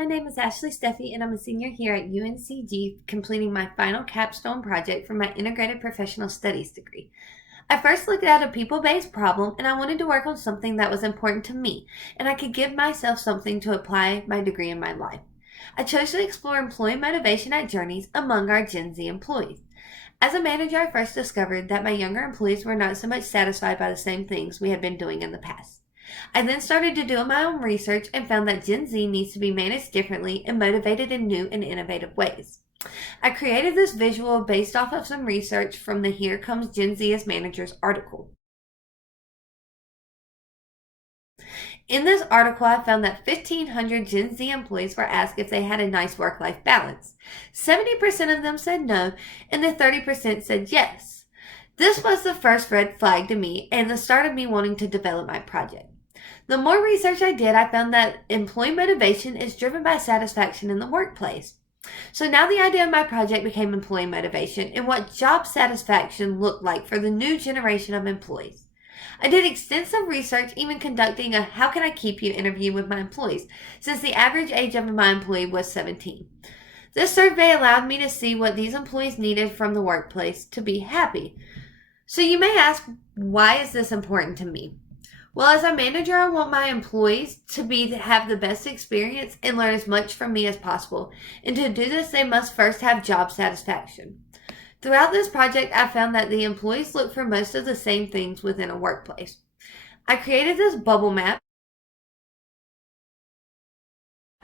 my name is Ashley Steffi and I'm a senior here at UNCG completing my final capstone project for my Integrated Professional Studies degree. I first looked at a people-based problem and I wanted to work on something that was important to me and I could give myself something to apply my degree in my life. I chose to explore employee motivation at Journeys among our Gen Z employees. As a manager, I first discovered that my younger employees were not so much satisfied by the same things we had been doing in the past. I then started to do my own research and found that Gen Z needs to be managed differently and motivated in new and innovative ways. I created this visual based off of some research from the Here Comes Gen Z as Managers article. In this article, I found that 1,500 Gen Z employees were asked if they had a nice work-life balance. 70% of them said no, and the 30% said yes. This was the first red flag to me and the start of me wanting to develop my project. The more research I did, I found that employee motivation is driven by satisfaction in the workplace. So now the idea of my project became employee motivation and what job satisfaction looked like for the new generation of employees. I did extensive research, even conducting a "How Can I Keep You" interview with my employees, since the average age of my employee was 17. This survey allowed me to see what these employees needed from the workplace to be happy. So you may ask, why is this important to me? Well, as a manager, I want my employees to have the best experience and learn as much from me as possible. And to do this, they must first have job satisfaction. Throughout this project, I found that the employees look for most of the same things within a workplace. I created this bubble map.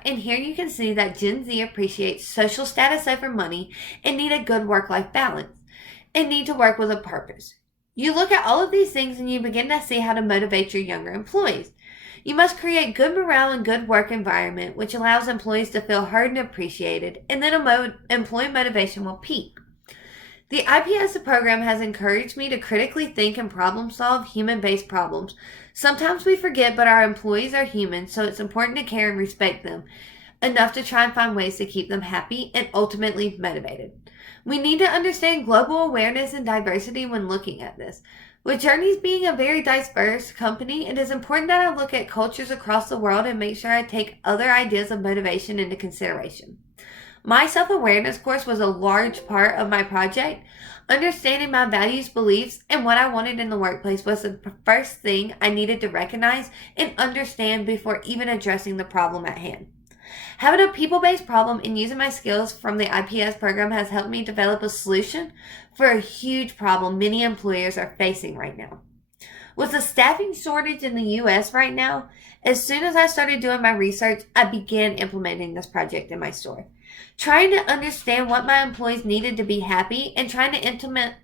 And here you can see that Gen Z appreciates social status over money and need a good work-life balance and need to work with a purpose. You look at all of these things and you begin to see how to motivate your younger employees. You must create good morale and good work environment, which allows employees to feel heard and appreciated, and then employee motivation will peak. The IPS program has encouraged me to critically think and problem solve human-based problems. Sometimes we forget, but our employees are human, so it's important to care and respect them enough to try and find ways to keep them happy and ultimately motivated. We need to understand global awareness and diversity when looking at this. With Journeys being a very diverse company, it is important that I look at cultures across the world and make sure I take other ideas of motivation into consideration. My self-awareness course was a large part of my project. Understanding my values, beliefs, and what I wanted in the workplace was the first thing I needed to recognize and understand before even addressing the problem at hand. Having a people-based problem and using my skills from the IPS program has helped me develop a solution for a huge problem many employers are facing right now. With the staffing shortage in the U.S. right now, as soon as I started doing my research, I began implementing this project in my store. Trying to understand what my employees needed to be happy and trying to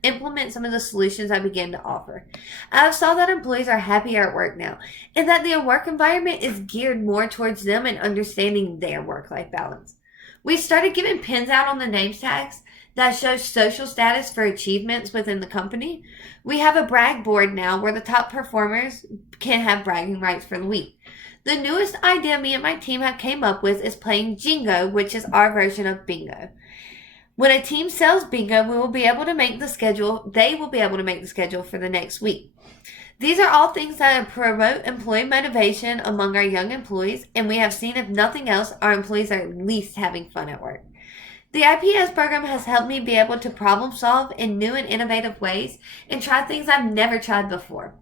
implement some of the solutions I began to offer. I saw that employees are happier at work now and that their work environment is geared more towards them and understanding their work-life balance. We started giving pins out on the name tags that shows social status for achievements within the company. We have a brag board now where the top performers can have bragging rights for the week. The newest idea me and my team have came up with is playing Jingo, which is our version of bingo. When a team sells bingo, we will be able to make the schedule. They will be able to make the schedule for the next week. These are all things that promote employee motivation among our young employees, and we have seen, if nothing else, our employees are at least having fun at work. The IPS program has helped me be able to problem solve in new and innovative ways and try things I've never tried before.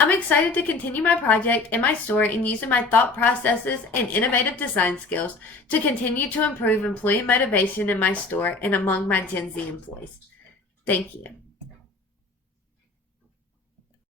I'm excited to continue my project in my store and using my thought processes and innovative design skills to continue to improve employee motivation in my store and among my Gen Z employees. Thank you.